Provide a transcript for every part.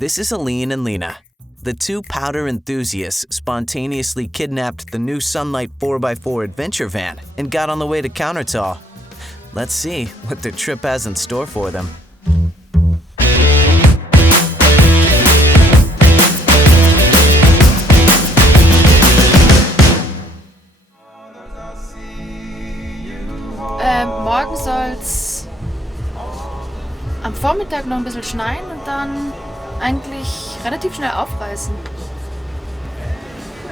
This is Aline and Lena. The two powder enthusiasts spontaneously kidnapped the new Sunlight 4x4 adventure van and got on the way to Kaunertaler. Let's see what their trip has in store for them. Morgen soll es am Vormittag noch ein bisschen schneien und dann eigentlich relativ schnell aufreißen.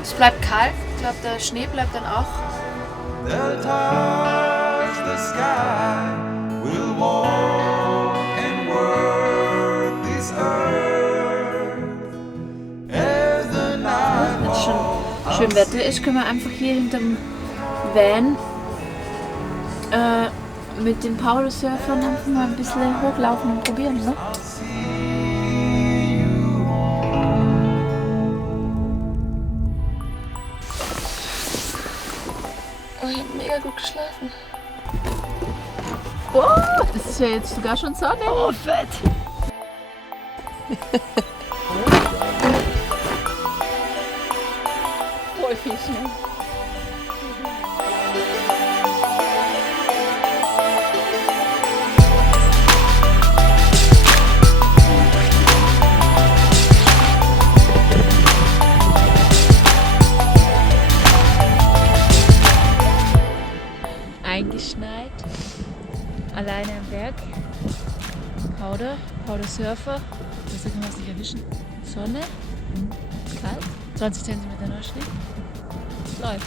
Es bleibt kalt, ich glaube der Schnee bleibt dann auch. Wenn es schon schön Wetter ist, können wir einfach hier hinterm Van mit den Powersurfern einfach mal ein bisschen hochlaufen und probieren, ne? Oh, ich hab mega gut geschlafen. Oh, das ist ja jetzt sogar schon Sonne. Oh, fett! Voll viel Schnee. Eingeschneit, alleine am Berg, Powder-Surfer, besser kann man es nicht erwischen, Sonne, kalt, 20 cm Neuschnee, läuft.